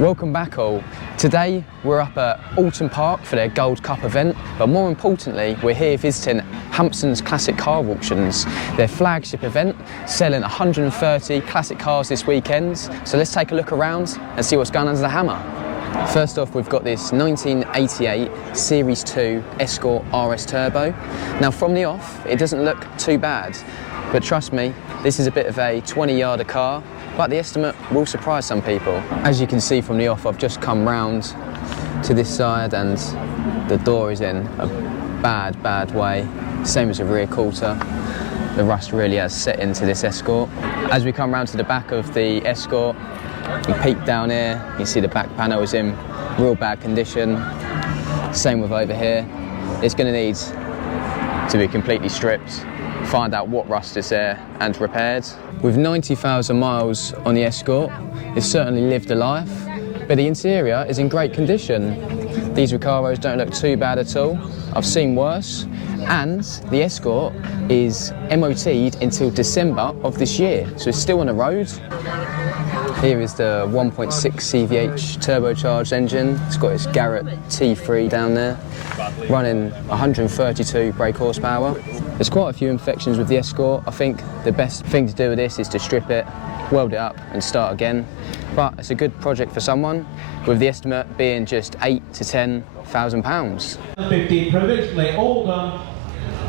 Welcome back all. Today we're up at Oulton Park for their Gold Cup event, but more importantly we're here visiting Hampson's Classic Car Auctions, their flagship event, selling 130 classic cars this weekend. So let's take a look around and see what's going under the hammer. First off, we've got this 1988 Series 2 Escort RS Turbo. Now from the off it doesn't look too bad, but trust me, this is a bit of a 20-yarder car, but the estimate will surprise some people. As you can see from the off, I've just come round to this side and the door is in a bad way. Same as the rear quarter. The rust really has set into this Escort. As we come round to the back of the Escort, you peek down here, you see the back panel is in real bad condition. Same with over here. It's going to need to be completely stripped, find out what rust is there and repaired. With 90,000 miles on the Escort, it's certainly lived a life, but the interior is in great condition. These Recaros don't look too bad at all. I've seen worse, and the Escort is MOT'd until December of this year, so it's still on the road. Here is the 1.6 CVH turbocharged engine. It's got its Garrett T3 down there, running 132 brake horsepower. There's quite a few imperfections with the Escort. I think the best thing to do with this is to strip it, weld it up and start again. But it's a good project for someone, with the estimate being just £8,000 to £10,000. 50 provisionally, all done.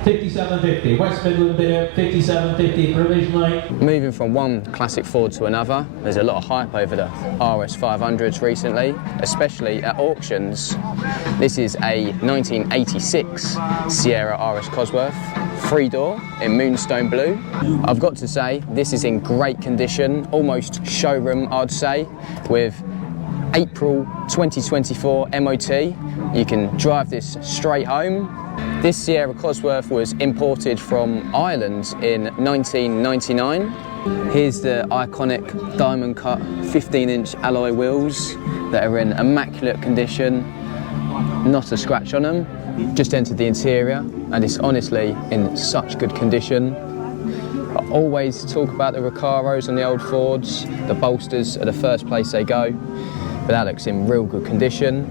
57.50, West Midland bidder, 57.50 provisionally. Moving from one classic Ford to another, there's a lot of hype over the RS 500s recently, especially at auctions. This is a 1986 Sierra RS Cosworth, 3-door in Moonstone Blue. I've got to say, this is in great condition, almost showroom I'd say, with April 2024 MOT. You can drive this straight home. This Sierra Cosworth was imported from Ireland in 1999. Here's the iconic diamond cut 15-inch alloy wheels that are in immaculate condition, not a scratch on them. Just entered the interior and it's honestly in such good condition. I always talk about the Recaros and the old Fords. The bolsters are the first place they go, but that looks in real good condition.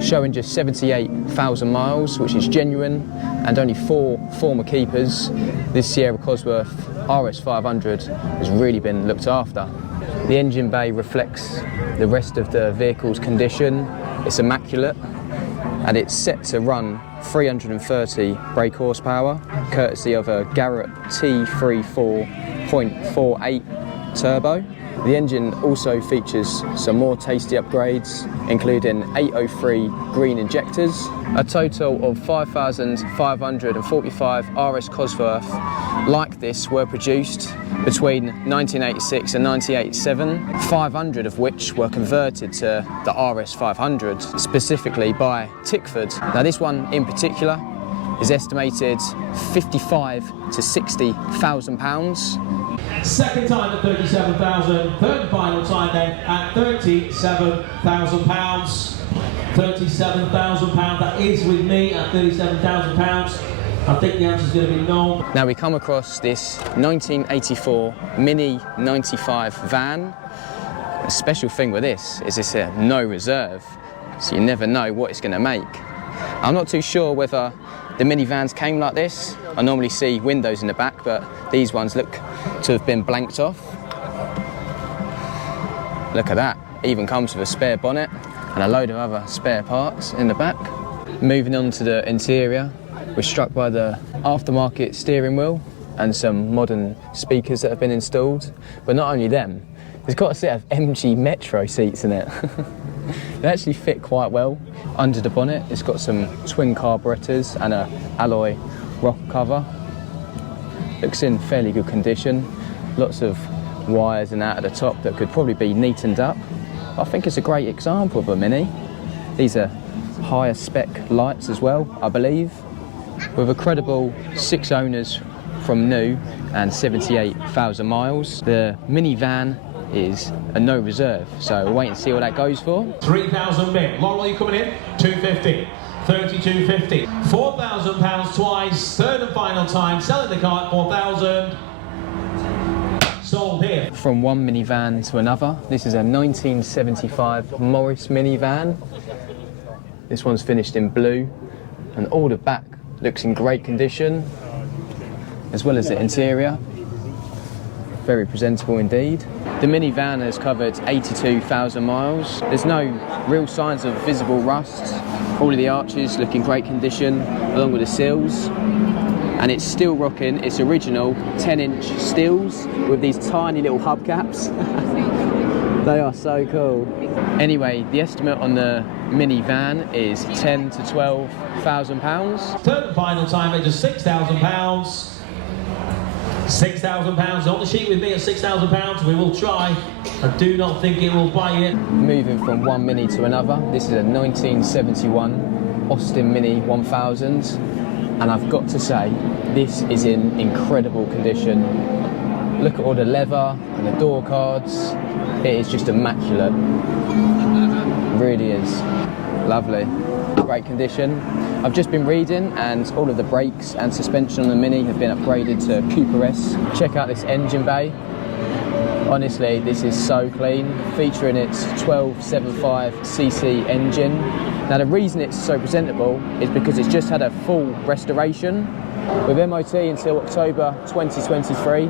Showing just 78,000 miles, which is genuine, and only 4 former keepers. This Sierra Cosworth RS 500 has really been looked after. The engine bay reflects the rest of the vehicle's condition. It's immaculate, and it's set to run 330 brake horsepower, courtesy of a Garrett T3 4.48 turbo. The engine also features some more tasty upgrades, including 803 green injectors. A total of 5,545 RS Cosworth like this were produced between 1986 and 1987, 500 of which were converted to the RS 500, specifically by Tickford. Now this one in particular is estimated £55,000 to £60,000. Second time at 37,000, third and final time then at £37,000. £37,000, that is with me at £37,000. I think the answer's going to be no. Now we come across this 1984 Mini 95 van. The special thing with this is it's a no reserve, so you never know what it's going to make. I'm not too sure whether the minivans came like this. I normally see windows in the back, but these ones look to have been blanked off. Look at that, even comes with a spare bonnet and a load of other spare parts in the back. Moving on to the interior, we're struck by the aftermarket steering wheel and some modern speakers that have been installed. But not only them, it's got a set of MG Metro seats in it. They actually fit quite well. Under the bonnet, it's got some twin carburetors and a alloy rock cover. Looks in fairly good condition. Lots of wires and that at the top that could probably be neatened up. I think it's a great example of a Mini. These are higher spec lights as well, I believe. With a credible 6 owners from new and 78,000 miles, the minivan is a no reserve, so we'll wait and see what that goes for. 3,000 bid. Laurel, you coming in? 250. 32.50. £4,000 twice. Third and final time. Selling the car at 4,000. Sold here. from one minivan to another. This is a 1975 Morris minivan. This one's finished in blue, and all the back looks in great condition, as well as the interior. Very presentable indeed. The minivan has covered 82,000 miles. There's no real signs of visible rust. All of the arches look in great condition, along with the sills. And it's still rocking its original 10-inch steels with these tiny little hubcaps. They are so cool. Anyway, the estimate on the minivan is £10,000 to £12,000. Third and final time at just £6,000. £6,000 on the sheet with me at £6,000. We will try. I do not think it will buy it. Moving from one Mini to another, this is a 1971 Austin Mini 1000, and I've got to say, this is in incredible condition. Look at all the leather and the door cards. It is just immaculate. It really is. Lovely. Great condition. I've just been reading, and all of the brakes and suspension on the Mini have been upgraded to Cooper S. Check out this engine bay. Honestly, this is so clean, featuring its 1275cc engine. Now, the reason it's so presentable is because it's just had a full restoration. With MOT until October 2023,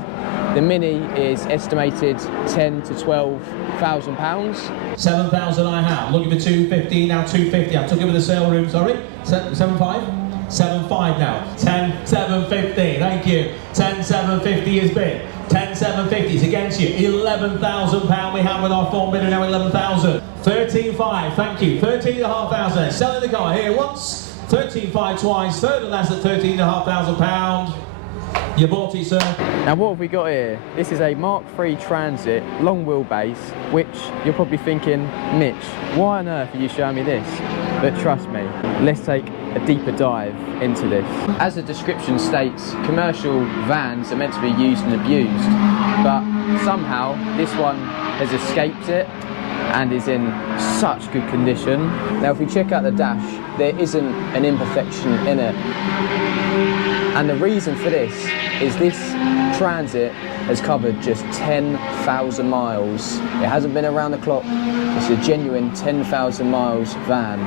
the Mini is estimated £10,000 to £12,000. 7,000 I have. Looking for 250, now 250. I took it with the sale room, sorry. 75? 75 now. 10,750. Thank you. 10,750 is bid. 10,750 is against you. £11,000 we have with our 4 million now. 11,000. 13,500. Thank you. 13,500. Selling the car here once. 13,500 twice. Third and last at £13,500. You bought it, sir. Now, what have we got here? This is a Mark III Transit, long wheelbase, which you're probably thinking, Mitch, why on earth are you showing me this? But trust me, let's take a deeper dive into this. As the description states, commercial vans are meant to be used and abused, but somehow this one has escaped it and is in such good condition. Now, if we check out the dash, there isn't an imperfection in it. And the reason for this is this Transit has covered just 10,000 miles. It hasn't been around the clock. It's a genuine 10,000 miles van.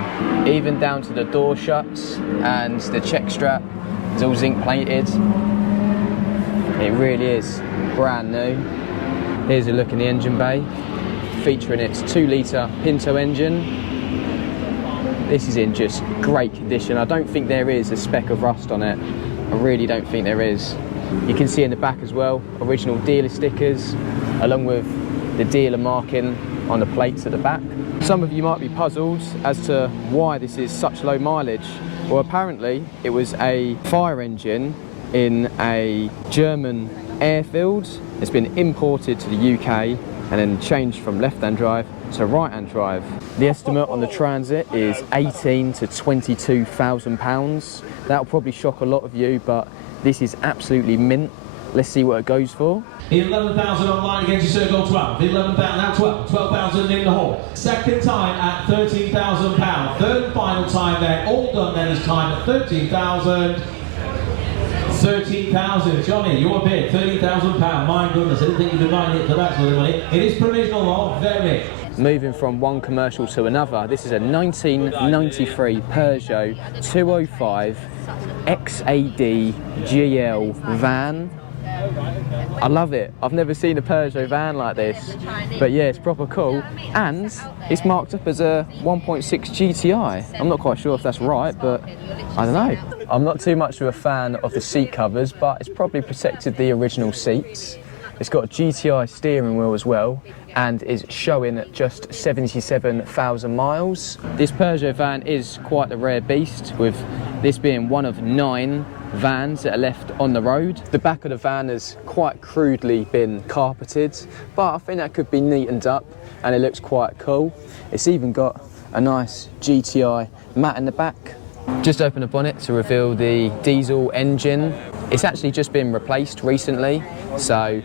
Even down to the door shuts and the check strap is all zinc plated. It really is brand new. Here's a look in the engine bay, featuring its 2-litre Pinto engine. This is in just great condition. I don't think there is a speck of rust on it. I really don't think there is. You can see in the back as well, original dealer stickers, along with the dealer marking on the plates at the back. Some of you might be puzzled as to why this is such low mileage. Well, apparently it was a fire engine in a German airfield. It's been imported to the UK and then changed from left-hand drive to right-hand drive. The estimate on the Transit is £18,000 to £22,000. That'll probably shock a lot of you, but this is absolutely mint. Let's see what it goes for. 11,000 online against your circle 12. 11,000 now 12. 12,000 in the hall. Second time at £13,000. Third and final time there. All done then is time at 13,000. 13,000. Johnny, your bid, £13,000. My goodness, I didn't think you'd be buying it for that sort of money. It is provisional though, very. Moving from one commercial to another, this is a 1993 Peugeot 205 XAD GL van. I love it. I've never seen a Peugeot van like this, but yeah, it's proper cool, and it's marked up as a 1.6 GTI. I'm not quite sure if that's right, but I don't know. I'm not too much of a fan of the seat covers, but it's probably protected the original seats. It's got a GTI steering wheel as well, and is showing at just 77,000 miles. This Peugeot van is quite a rare beast, with this being one of 9 vans that are left on the road. The back of the van has quite crudely been carpeted, but I think that could be neatened up and it looks quite cool. It's even got a nice GTI mat in the back. Just open the bonnet to reveal the diesel engine. It's actually just been replaced recently, so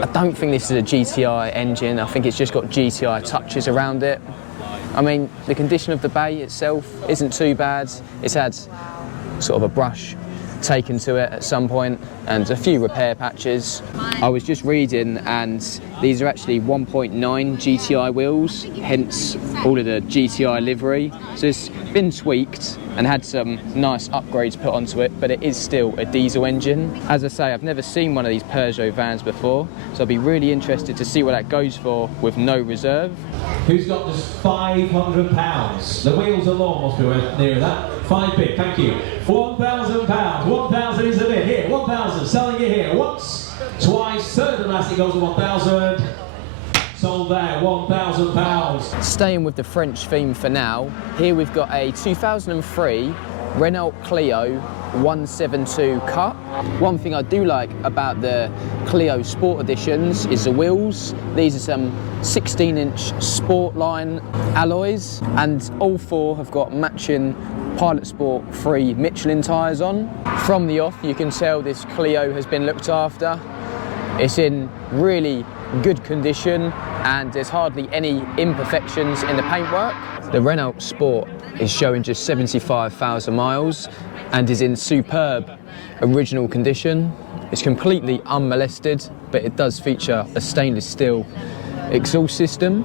I don't think this is a GTI engine. I think it's just got GTI touches around it. I mean, the condition of the bay itself isn't too bad. It's had sort of a brush taken to it at some point, and a few repair patches. I was just reading, and these are actually 1.9 GTI wheels, hence all of the GTI livery. So it's been tweaked and had some nice upgrades put onto it, but it is still a diesel engine. As I say, I've never seen one of these Peugeot vans before, so I'll be really interested to see what that goes for with no reserve. Who's got just £500? The wheels alone must be worth near that. 5 bid, thank you. £1,000. 1,000 is the bid. Here, 1,000. Selling it here. Once, twice, third and last it goes to 1,000. Sold there, £1,000. Staying with the French theme for now, here we've got a 2003 Renault Clio 172 Cup. One thing I do like about the Clio Sport Editions is the wheels. These are some 16-inch Sportline alloys, and all four have got matching Pilot Sport 3 Michelin tyres on. From the off, you can tell this Clio has been looked after. It's in really good condition, and there's hardly any imperfections in the paintwork. The Renault Sport is showing just 75,000 miles and is in superb original condition. It's completely unmolested, but it does feature a stainless steel exhaust system.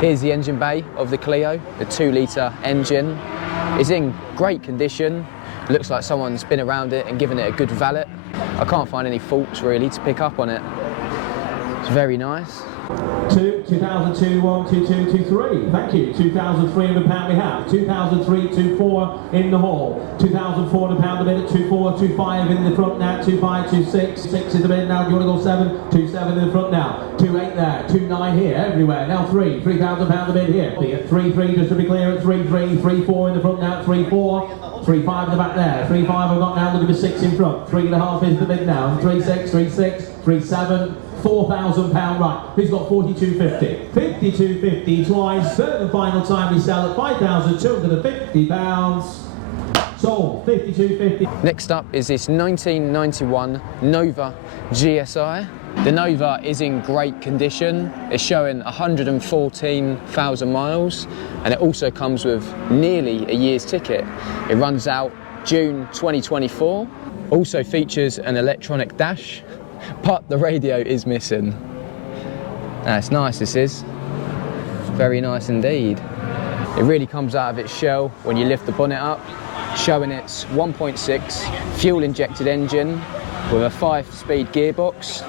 Here's the engine bay of the Clio, the 2-litre engine. It's in great condition. Looks like someone's been around it and given it a good valet. I can't find any faults really to pick up on it. It's very nice. 2002, 1, 2, 2, 2, 3. Thank you. £2,300 we have. 2003, 24 in the hall. £2,400 a minute. 24, 25 in the front now. 25, 26. 6 is the minute now. Do you want to go 7? 27 in the front now. 28 there. 29 here. Everywhere. Now 3. £3,000 a minute here. 3, just to be clear at 3, 4 in the front now. 3, 4. 3, 5 in the back there. 3, 5 I've got now. Look at the 6 in front. 3.5 is the mid now. 3, 6, 3, 6, 3, 7. £4,000 right. Who's got 42.50? 52.50 twice. Third and final time we sell at £5,250. Sold 52.50. Next up is this 1991 Nova GSI. The Nova is in great condition. It's showing 114,000 miles, and it also comes with nearly a year's ticket. It runs out June 2024. Also features an electronic dash, but the radio is missing. It's nice, this is. Very nice indeed. It really comes out of its shell when you lift the bonnet up, showing its 1.6 fuel-injected engine with a 5-speed gearbox.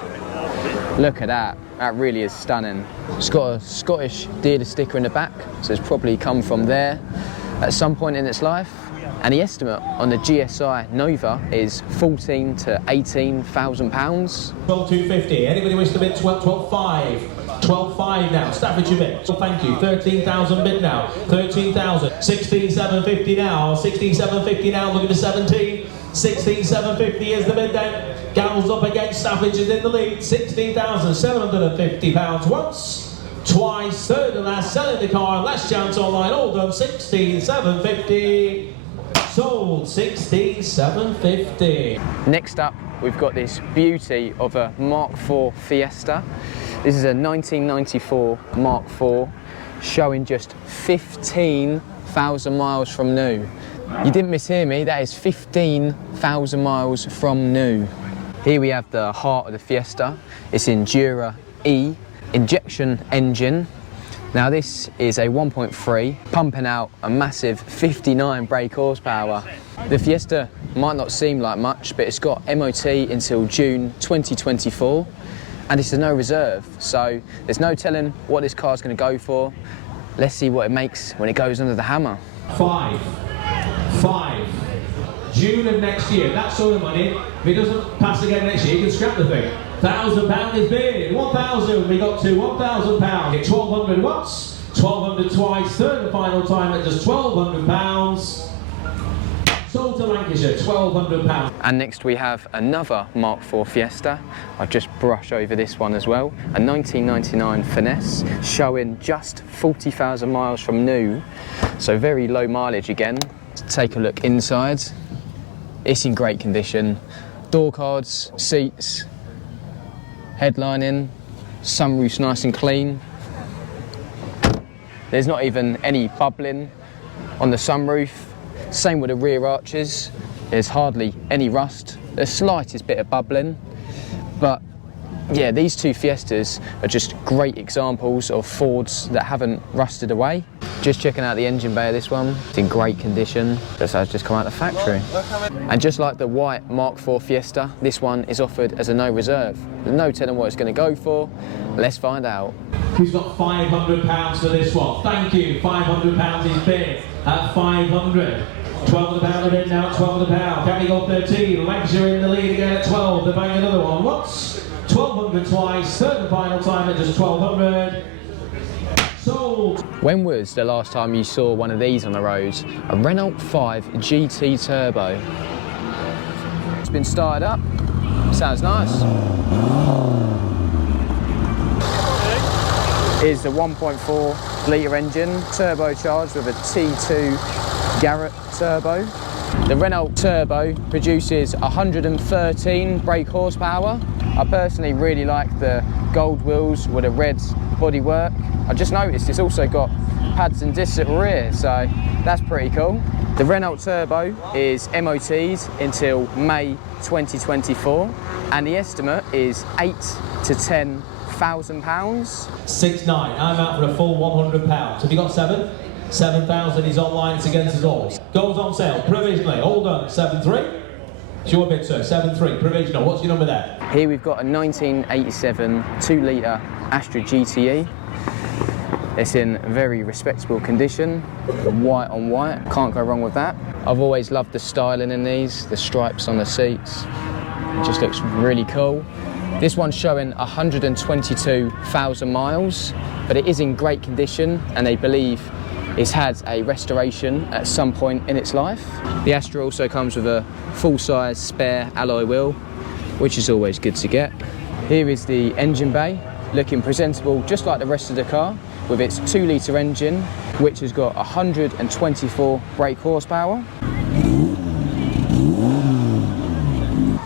Look at that, that really is stunning. It's got a Scottish dealer sticker in the back, so it's probably come from there at some point in its life. And the estimate on the GSI Nova is £14,000 to £18,000. 12,250. Anybody wish to bid 12,500? 12,500 now. Staffordshire bid. Thank you. 13,000 bid now. 13,000. 16,750 now. 16,750 now. Look at the 17. 16,750 is the bid then. Gals up against Staffordshire in the lead. £16,750 once. Twice. Third and last. Selling the car. Last chance online. All done. 16,750. Sold 16,750. Next up, we've got this beauty of a Mark IV Fiesta. This is a 1994 Mark IV, showing just 15,000 miles from new. You didn't mishear me, that is 15,000 miles from new. Here we have the heart of the Fiesta. It's Endura E injection engine. Now this is a 1.3, pumping out a massive 59 brake horsepower. The Fiesta might not seem like much, but it's got MOT until June 2024, and it's a no reserve, so there's no telling what this car's going to go for. Let's see what it makes when it goes under the hammer. 5. June of next year, that sort of money. If it doesn't pass again next year, you can scrap the thing. £1,000 is bid. 1,000. We got to £1,000. Get 1,200 once, 1,200 twice. Third and final time at just £1,200. Sold to Lancashire, £1,200. And next we have another Mark IV Fiesta. I'll just brush over this one as well. A 1999 Finesse, showing just 40,000 miles from new. So very low mileage again. Take a look inside. It's in great condition. Door cards, seats, headlining, sunroof's nice and clean. There's not even any bubbling on the sunroof. Same with the rear arches. There's hardly any rust. The slightest bit of bubbling, but yeah, these two Fiestas are just great examples of Fords that haven't rusted away. Just checking out the engine bay of this one. It's in great condition. This has just come out of the factory. And just like the white Mark IV Fiesta, this one is offered as a no reserve. There's no telling what it's going to go for. Let's find out. Who's got £500 for this one? Thank you. £500 is bid at 500. £1,200 in now, £1,200. Can we go 13? Lancashire in the lead again at 12. They're buying another one. What's 1,200 twice? Third and final time at just 1,200. Sold. When was the last time you saw one of these on the roads? A Renault 5 GT Turbo. It's been started up. Sounds nice. Is the 1.4 litre engine, turbocharged with a T2 Garrett turbo. The Renault Turbo produces 113 brake horsepower. I personally really like the gold wheels with a red bodywork. I just noticed it's also got pads and discs at the rear, so that's pretty cool. The Renault Turbo is MOT'd until May 2024, and the estimate is £8,000 to £10,000. 6.9. I'm out for a full £100. Have you got 7? 7,000 is online, it's against us all. Goes on sale, provisionally, all done, 7.3. It's your bid, sir, 7.3, provisional. What's your number there? Here we've got a 1987 2-litre Astra GTE. It's in very respectable condition, white on white, can't go wrong with that. I've always loved the styling in these, the stripes on the seats. It just looks really cool. This one's showing 122,000 miles, but it is in great condition, and they believe it's had a restoration at some point in its life. The Astra also comes with a full-size spare alloy wheel, which is always good to get. Here is the engine bay, looking presentable just like the rest of the car, with its 2-litre engine, which has got 124 brake horsepower.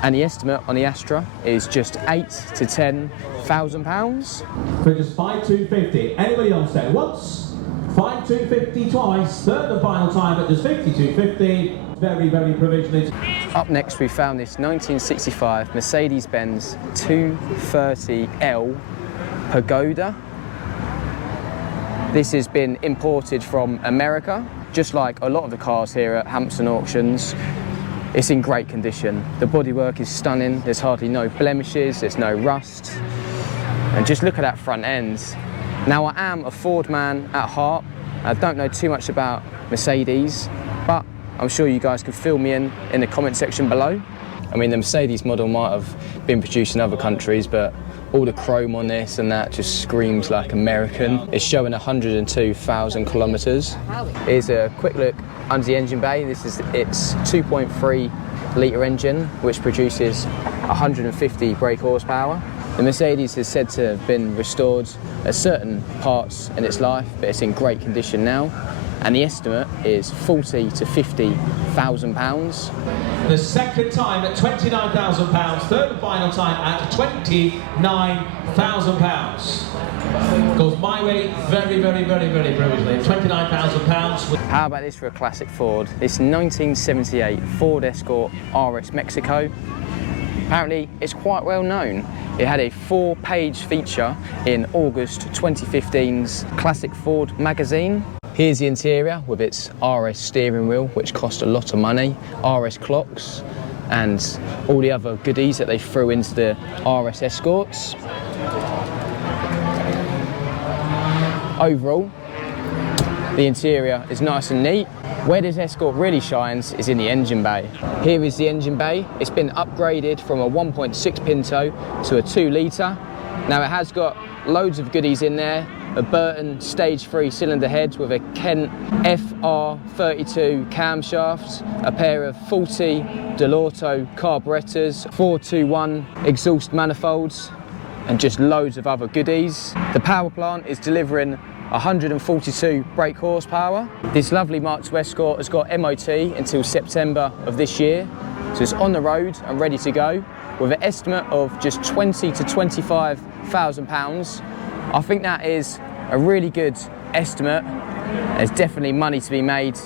And the estimate on the Astra is just £8,000 to £10,000. For just 5,250. Anybody else say once? 5,250 twice. Third and final time at just 52.50. Very, very provisionally. Up next, we found this 1965 Mercedes-Benz 230L Pagoda. This has been imported from America, just like a lot of the cars here at Hampson Auctions. It's in great condition. The bodywork is stunning. There's hardly no blemishes, there's no rust. And just look at that front end. Now, I am a Ford man at heart. I don't know too much about Mercedes, but I'm sure you guys can fill me in the comment section below. I mean, the Mercedes model might have been produced in other countries, but all the chrome on this and that just screams like American. It's showing 102,000 kilometers. Here's a quick look under the engine bay. This is its 2.3 litre engine, which produces 150 brake horsepower. The Mercedes is said to have been restored at certain parts in its life, but it's in great condition now. And the estimate is £40,000 to £50,000. The second time at £29,000. Third and final time at £29,000. Goes my way very, very, very, very provisionally. £29,000. How about this for a classic Ford? This 1978 Ford Escort RS Mexico. Apparently, it's quite well known. It had a 4-page feature in August 2015's Classic Ford magazine. Here's the interior with its RS steering wheel, which cost a lot of money, RS clocks, and all the other goodies that they threw into the RS Escorts. Overall, the interior is nice and neat. Where this Escort really shines is in the engine bay. Here is the engine bay. It's been upgraded from a 1.6 Pinto to a 2-litre. Now, it has got loads of goodies in there. A Burton stage 3 cylinder head with a Kent FR32 camshaft, a pair of 40 Delorto carburetors, 421 exhaust manifolds, and just loads of other goodies. The power plant is delivering 142 brake horsepower. This lovely Mark II Escort has got MOT until September of this year, so it's on the road and ready to go, with an estimate of just £20,000 to £25,000. I think that is a really good estimate. There's definitely money to be made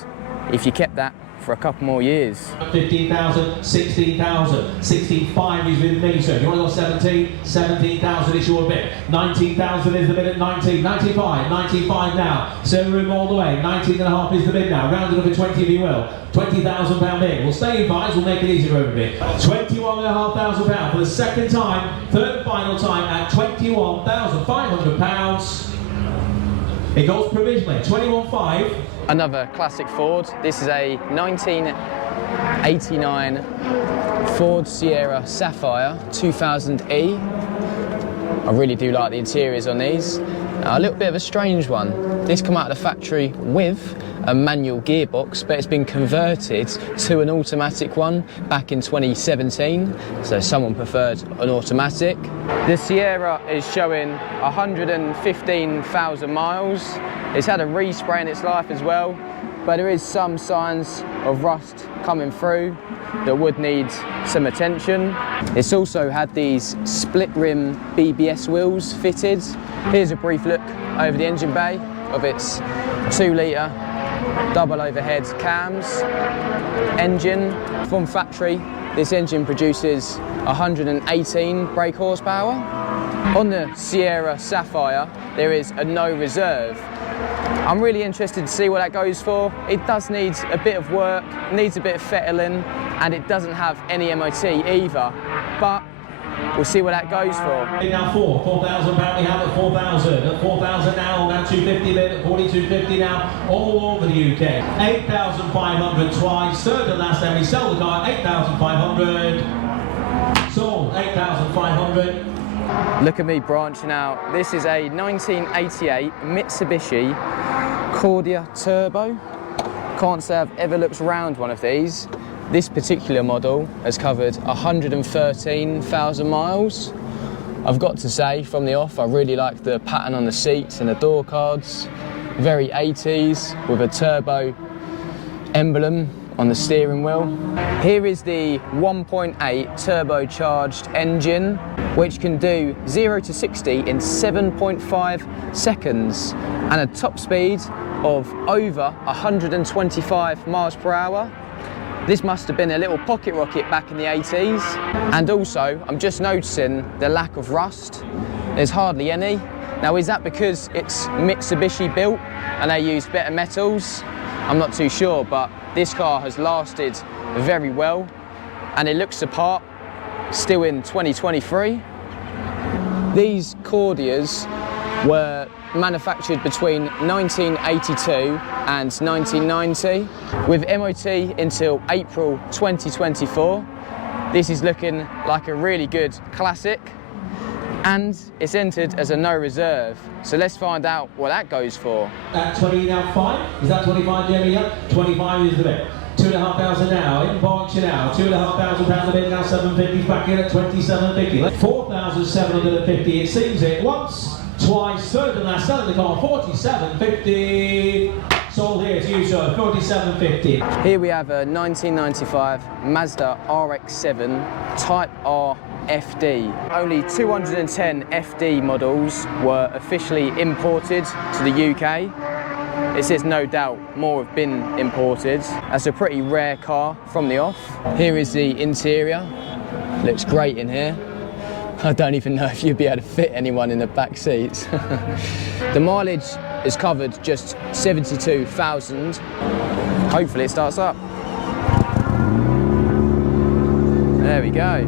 if you kept that for a couple more years. 15,000, 16,000, 16,500 is with me, sir. You want to go 17? 17,000 is your bid. 19,000 is the bid at 19, 95, 95 now. Sale room all the way. 19.5 is the bid now. Rounded up at 20 if you will. £20,000 bid. We'll stay in fives, we'll make it easy for everybody. £21,500 for the second time, third and final time at £21,500. It goes provisionally, 21.5. Another classic Ford. This is a 1989 Ford Sierra Sapphire 2000E. I really do like the interiors on these. A little bit of a strange one. This came out of the factory with a manual gearbox, but it's been converted to an automatic one back in 2017. So someone preferred an automatic. The Sierra is showing 115,000 miles. It's had a respray in its life as well, but there is some signs of rust coming through that would need some attention. It's also had these split rim BBS wheels fitted. Here's a brief look over the engine bay of its 2-litre double overhead cams engine. From factory, this engine produces 118 brake horsepower. On the Sierra Sapphire, there is a no reserve. I'm really interested to see what that goes for. It does need a bit of work, needs a bit of fettling, and it doesn't have any MOT either, but we'll see what that goes for. Now £4,000 we have at 4,000. At 4,000 now 250 bid at 4,250 now, all over the UK. 8,500 twice, third and last time we sell the car, 8,500. Sold, 8,500. Look at me branching out. This is a 1988 Mitsubishi Cordia Turbo. Can't say I've ever looked around one of these. This particular model has covered 113,000 miles. I've got to say, from the off, I really like the pattern on the seats and the door cards. Very 80s, with a turbo emblem on the steering wheel. Here is the 1.8 turbocharged engine, which can do 0 to 60 in 7.5 seconds and a top speed of over 125 miles per hour. This must have been a little pocket rocket back in the 80s. And also, I'm just noticing the lack of rust. There's hardly any. Now, is that because it's Mitsubishi built and they use better metals? I'm not too sure, but this car has lasted very well and it looks the part, still in 2023. These Cordias were manufactured between 1982 and 1990 with MOT until April 2024. This is looking like a really good classic and it's entered as a no reserve. So let's find out what that goes for. At 20 now 5, is that 25 Jamie? Yep, 25 is the bit. 2,500 now, in Berkshire now, £2,500 a bit now, 750 back in at 27.50. 4,750, it seems it once, twice, third and last, selling the car, 47.50. Sold here to you, sir, 47.50. Here we have a 1995 Mazda RX-7 Type R FD. Only 210 FD models were officially imported to the UK. It says no doubt more have been imported. That's a pretty rare car from the off. Here is the interior. Looks great in here. I don't even know if you'd be able to fit anyone in the back seats. The mileage is covered just 72,000. Hopefully it starts up. There we go.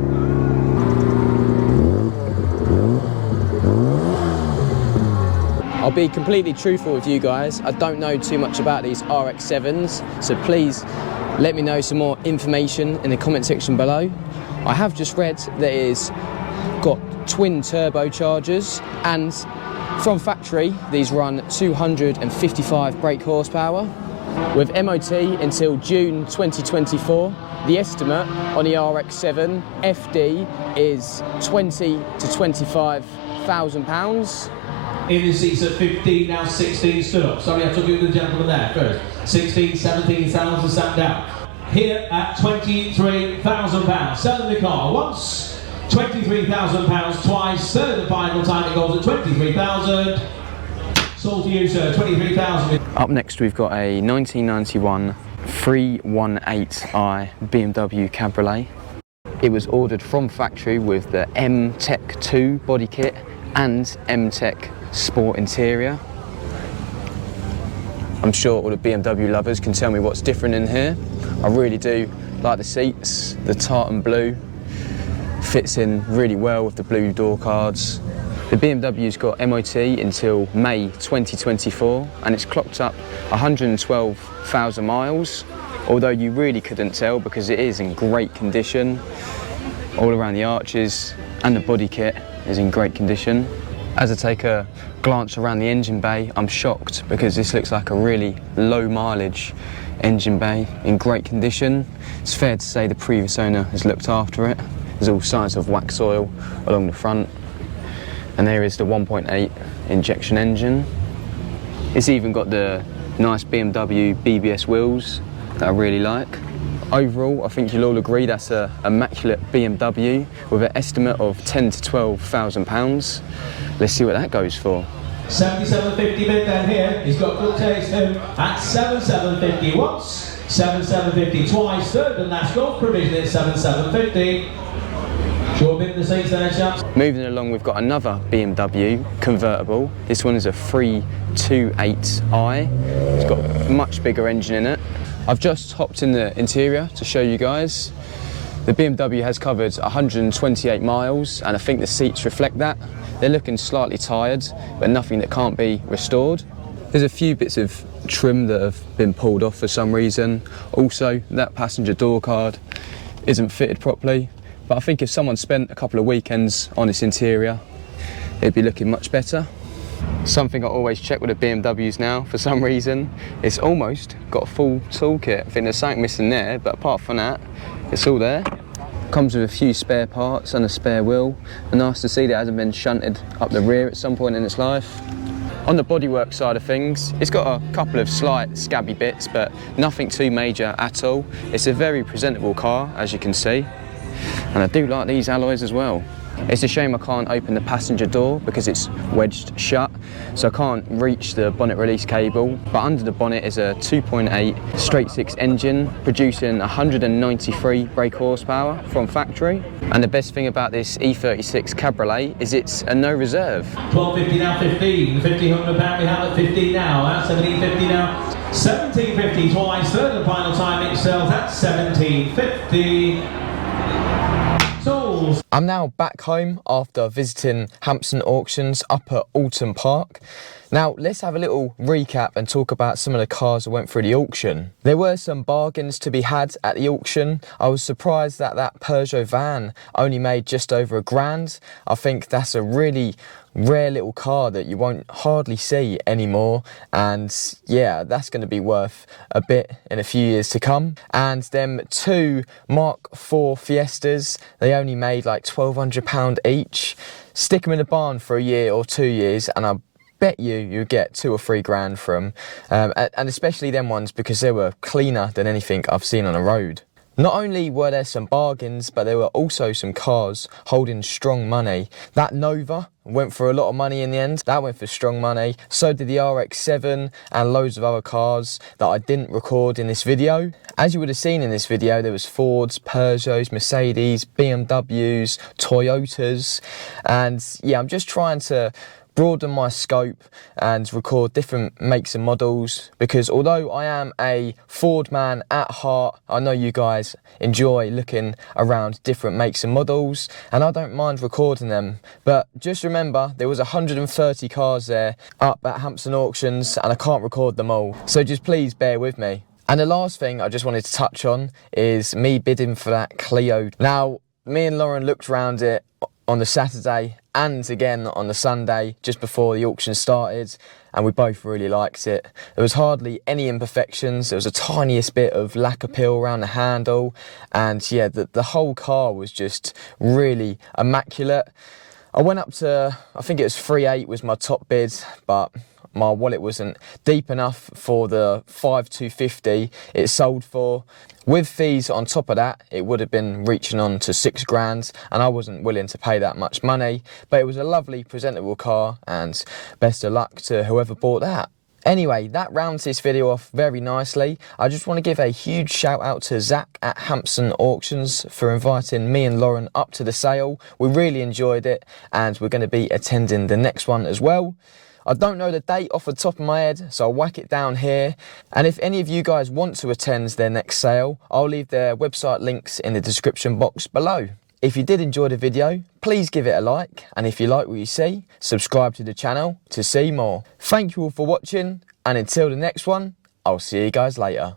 I'll be completely truthful with you guys. I don't know too much about these RX-7s, so please let me know some more information in the comment section below. I have just read that it's got twin turbochargers and from factory these run 255 brake horsepower. With MOT until June 2024, the estimate on the RX-7 FD is £20,000 to £25,000. In the seats at 15, now 16 stood up. Sorry, I took you to the gentleman there first. 16, 17,000 sat down. Here at £23,000. Selling the car once, £23,000 twice. Third and final time it goes at 23,000. Sold to you, sir, 23,000. Up next we've got a 1991 318i BMW Cabriolet. It was ordered from factory with the M-Tech 2 body kit and M-Tech Sport interior. I'm sure all the BMW lovers can tell me what's different in here. I really do like the seats, the tartan blue fits in really well with the blue door cards. The BMW's got MOT until May 2024 and it's clocked up 112,000 miles, although you really couldn't tell because it is in great condition. All around the arches and the body kit is in great condition. As I take a glance around the engine bay, I'm shocked because this looks like a really low mileage engine bay in great condition. It's fair to say the previous owner has looked after it. There's all signs of wax oil along the front. And there is the 1.8 injection engine. It's even got the nice BMW BBS wheels that I really like. Overall, I think you'll all agree that's an immaculate BMW with an estimate of £10,000 to £12,000. Let's see what that goes for. 7750 bid then here. He's got good taste too. At 7750 once, 7750 twice. Third and last golf provision at 7750. Sure bid in the seats there, chaps. Moving along, we've got another BMW convertible. This one is a 328i. It's got a much bigger engine in it. I've just hopped in the interior to show you guys. The BMW has covered 128 miles and I think the seats reflect that. They're looking slightly tired, but nothing that can't be restored. There's a few bits of trim that have been pulled off for some reason. Also, that passenger door card isn't fitted properly, but I think if someone spent a couple of weekends on this interior, it'd be looking much better. Something I always check with the BMWs now, for some reason, it's almost got a full toolkit. I think there's something missing there, but apart from that, it's all there. Comes with a few spare parts and a spare wheel. And nice to see that it hasn't been shunted up the rear at some point in its life. On the bodywork side of things, it's got a couple of slight scabby bits, but nothing too major at all. It's a very presentable car, as you can see. And I do like these alloys as well. It's a shame I can't open the passenger door because it's wedged shut, so I can't reach the bonnet release cable. But under the bonnet is a 2.8 straight six engine producing 193 brake horsepower from factory. And the best thing about this E36 Cabriolet is it's a no reserve. 1250 now 15, £1,500 we have at 15 now, 1750 now, 1750 twice, third and final time it sells at 1750. I'm now back home after visiting Hampson Auctions up at Oulton Park. Now let's have a little recap and talk about some of the cars that went through the auction. There were some bargains to be had at the auction. I was surprised that that Peugeot van only made just over £1,000. I think that's a really rare little car that you won't hardly see anymore, and yeah, that's going to be worth a bit in a few years to come. And them two Mark IV Fiestas, they only made like £1,200 each. Stick them in the barn for a year or 2 years and I bet you get £2 or £3 from and especially them ones because they were cleaner than anything I've seen on the road. Not only were there some bargains, but there were also some cars holding strong money. That Nova went for a lot of money in the end. That went for strong money. So did the RX-7 and loads of other cars that I didn't record in this video. As you would have seen in this video, there was Fords, Peugeots, Mercedes, BMWs, Toyotas. And yeah, I'm just trying to broaden my scope and record different makes and models, because although I am a Ford man at heart, I know you guys enjoy looking around different makes and models and I don't mind recording them. But just remember, there was 130 cars there up at Hampson Auctions and I can't record them all, so just please bear with me. And the last thing I just wanted to touch on is me bidding for that Clio. Now, me and Lauren looked around it on the Saturday and again on the Sunday just before the auction started, and we both really liked it. There was hardly any imperfections. There was a tiniest bit of lacquer peel around the handle, and yeah, the whole car was just really immaculate. I went up to, I think it was 3.8 was my top bid, but my wallet wasn't deep enough for the 5,250 it sold for. With fees on top of that, it would have been reaching on to £6,000, and I wasn't willing to pay that much money. But it was a lovely, presentable car, and best of luck to whoever bought that. Anyway, that rounds this video off very nicely. I just want to give a huge shout out to Zach at Hampson Auctions for inviting me and Lauren up to the sale. We really enjoyed it and we're going to be attending the next one as well. I don't know the date off the top of my head, so I'll whack it down here. And if any of you guys want to attend their next sale, I'll leave their website links in the description box below. If you did enjoy the video, please give it a like, and if you like what you see, subscribe to the channel to see more. Thank you all for watching, and until the next one, I'll see you guys later.